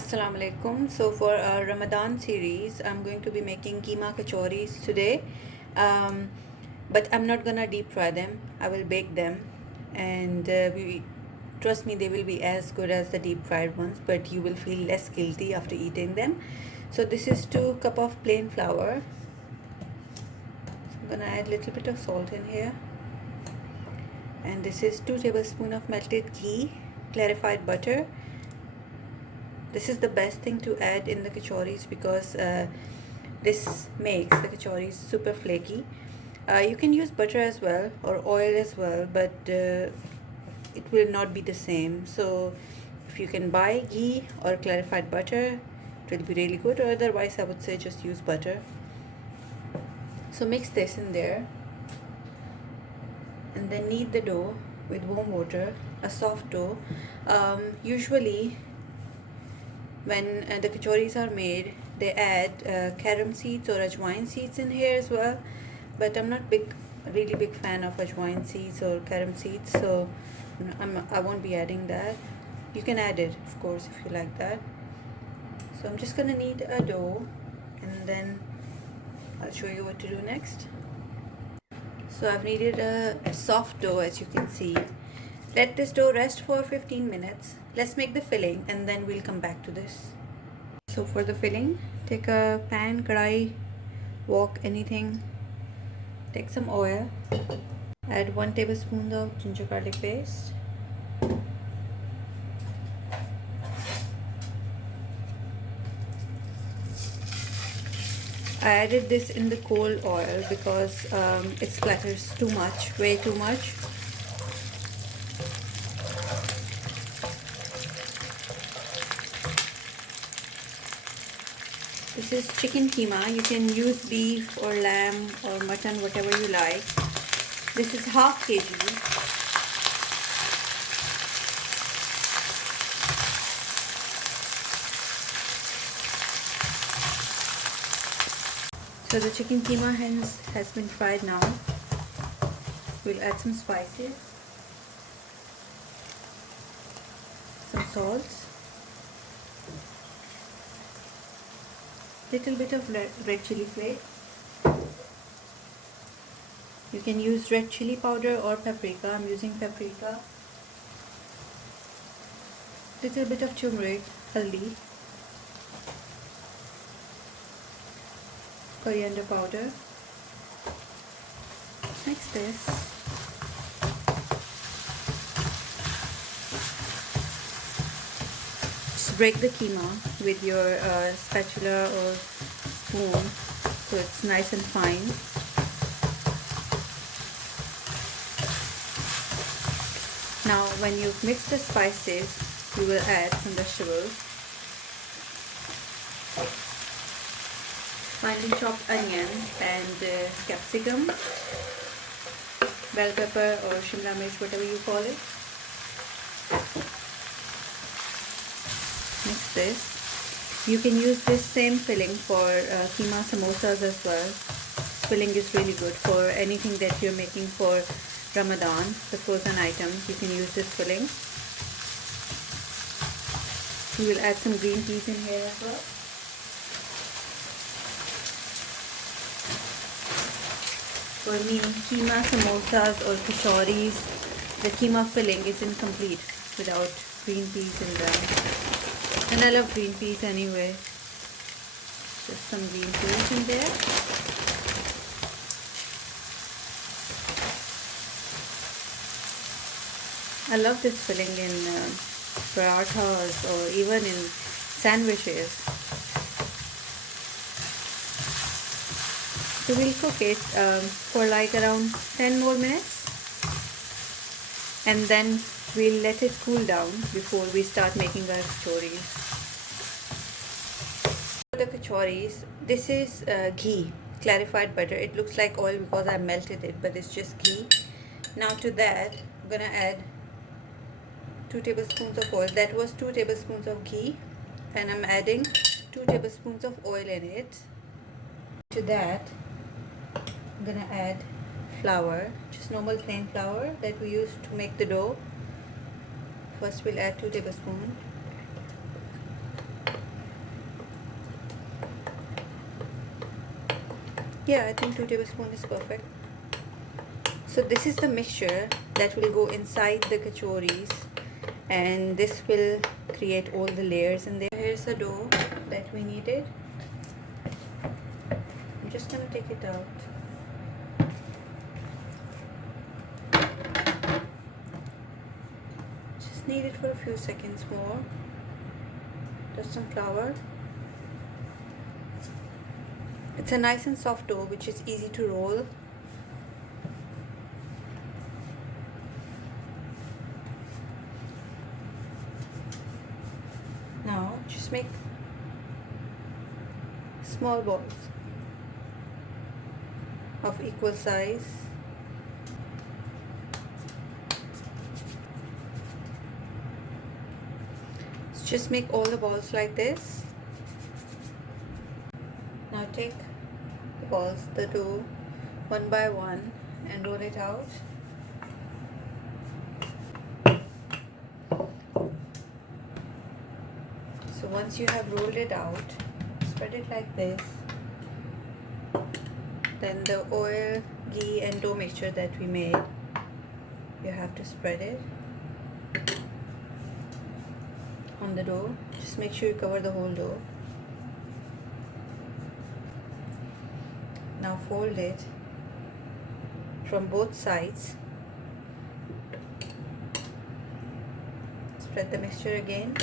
Assalamu alaikum. So for our Ramadan series, I'm going to be making keema kachoris today. Um, but I'm not gonna deep fry them. I will bake them, and trust me, they will be as good as the deep fried ones. But you will feel less guilty after eating them. So this is 2 cup of plain flour. So I'm gonna add a little bit of salt in here, and this is 2 tablespoons of melted ghee, clarified butter. This is the best thing to add in the kachoris because this makes the kachoris super flaky. You can use butter as well or oil as well, but it will not be the same. So if you can buy ghee or clarified butter, it will be really good, or otherwise I would say just use butter. So mix this in there and then knead the dough with warm water, a soft dough. Usually when the kachoris are made, they add carom seeds or ajwain seeds in here as well, but I'm not really big fan of ajwain seeds or carom seeds, so I won't be adding that. You can add it, of course, if you like that. So I'm just gonna knead a dough, and then I'll show you what to do next. So I've kneaded a soft dough, as you can see. Let this dough rest for 15 minutes. Let's make the filling and then we'll come back to this. So for the filling, take a pan, kadai, wok, anything. Take some oil. Add 1 tablespoon of ginger garlic paste. I added this in the cold oil because it splatters too much, way too much. This is chicken keema. You can use beef or lamb or mutton, whatever you like. This is half kg. So the chicken keema has been fried now. We'll add some spices, some salt, little bit of red chili flake. You can use red chili powder or paprika. I'm using paprika. Little bit of turmeric, haldi, coriander powder. Mix this. Just break the keema with your spatula or spoon so it's nice and fine. Now when you've mixed the spices, you will add some vegetables. Finely chopped onion and capsicum, bell pepper or shimla mirch, whatever you call it. Mix this. You can use this same filling for keema samosas as well. This filling is really good for anything that you're making for Ramadan, the frozen items. You can use this filling. We will add some green peas in here as well. For me, keema samosas or kachoris, the keema filling is incomplete without green peas in them. And I love green peas anyway. Just some green peas in there. I love this filling in parathas or even in sandwiches. So we'll cook it for like around 10 more minutes, and then we'll let it cool down before we start making our kachoris. For the kachoris, this is ghee, clarified butter. It looks like oil because I melted it, but it's just ghee. Now to that, I'm gonna add 2 tablespoons of oil. That was 2 tablespoons of ghee, and I'm adding 2 tablespoons of oil in it. To that, I'm gonna add flour, just normal plain flour that we use to make the dough. First we'll add 2 tablespoons. Yeah, I think 2 tablespoons is perfect. So this is the mixture that will go inside the kachoris, and this will create all the layers in there. Here's the dough that we needed. I'm just gonna take it out. Just knead it for a few seconds more. Just some flour. It's a nice and soft dough which is easy to roll. Now just make small balls of equal size. So just make all the balls like this. Now take the balls, the dough, one by one and roll it out. So once you have rolled it out, spread it like this. Then the oil, ghee and dough mixture that we made, you have to spread it on the dough. Just make sure you cover the whole dough. Now fold it from both sides. Spread the mixture again.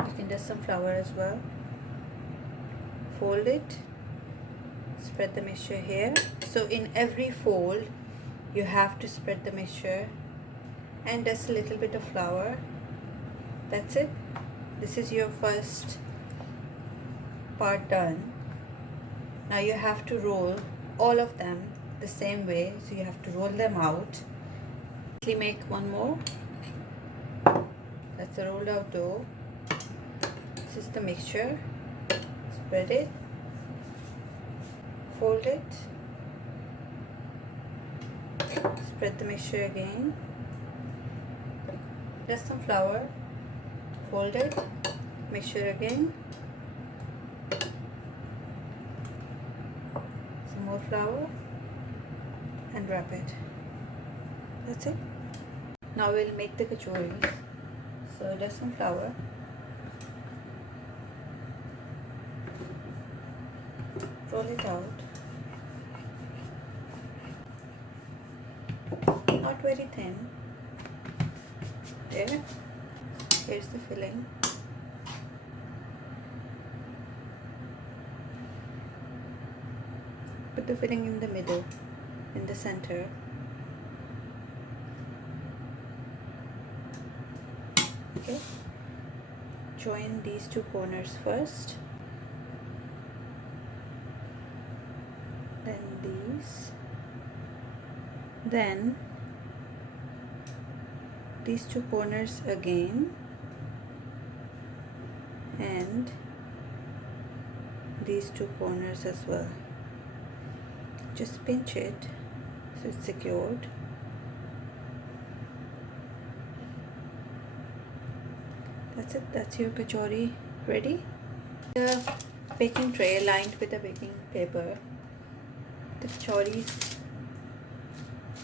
You can dust some flour as well. Fold it. Spread the mixture here. So in every fold, you have to spread the mixture and dust a little bit of flour. That's it. This is your first part done. Now you have to roll all of them the same way. So you have to roll them out. Make one more. That's the rolled out dough. This is the mixture. Spread it. Fold it. Spread the mixture again. Just some flour. Fold it. Mixture again. Some more flour and wrap it. That's it. Now we'll make the kachoris. So just some flour. Roll it out. Not very thin. There. Here's the filling. Put the filling in the middle, in the center. Okay. Join these two corners first. Then these. Then these two corners again. And these two corners as well. Just pinch it so it's secured. That's it. That's your kachori ready. The baking tray lined with a baking paper. The kachoris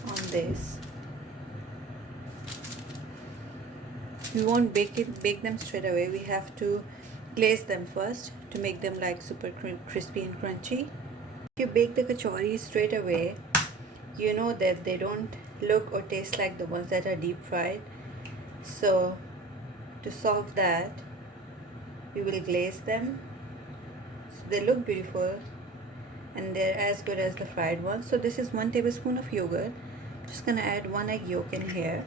on this. We won't bake them straight away. We have to glaze them first to make them like super crispy and crunchy. If you bake the kachori straight away, you know that they don't look or taste like the ones that are deep fried. So to solve that, we will glaze them so they look beautiful and they're as good as the fried ones. So this is 1 tablespoon of yogurt. Just gonna add 1 egg yolk in here.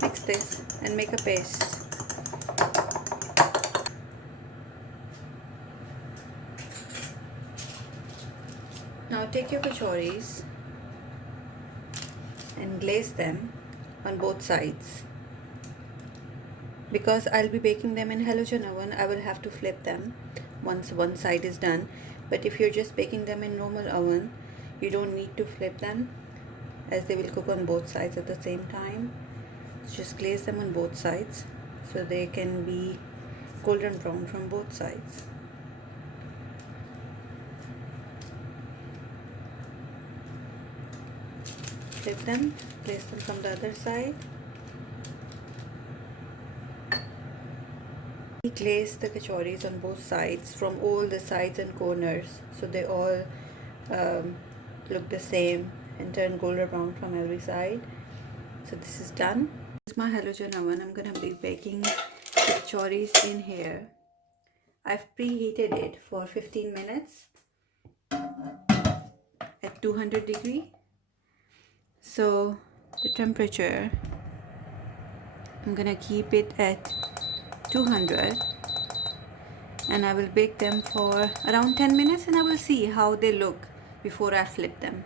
Mix this and make a paste. Now take your kachoris and glaze them on both sides. Because I'll be baking them in halogen oven, I will have to flip them once one side is done. But if you're just baking them in normal oven, you don't need to flip them as they will cook on both sides at the same time. So just glaze them on both sides. so they can be golden brown from both sides. Flip them, place them from the other side. We glaze the kachoris on both sides, from all the sides and corners, so they all look the same and turn golden brown from every side. So this is done. This is my halogen oven. I'm gonna be baking the kachoris in here. I've preheated it for 15 minutes at 200 degree. So the temperature, I'm gonna keep it at 200, and I will bake them for around 10 minutes, and I will see how they look before I flip them.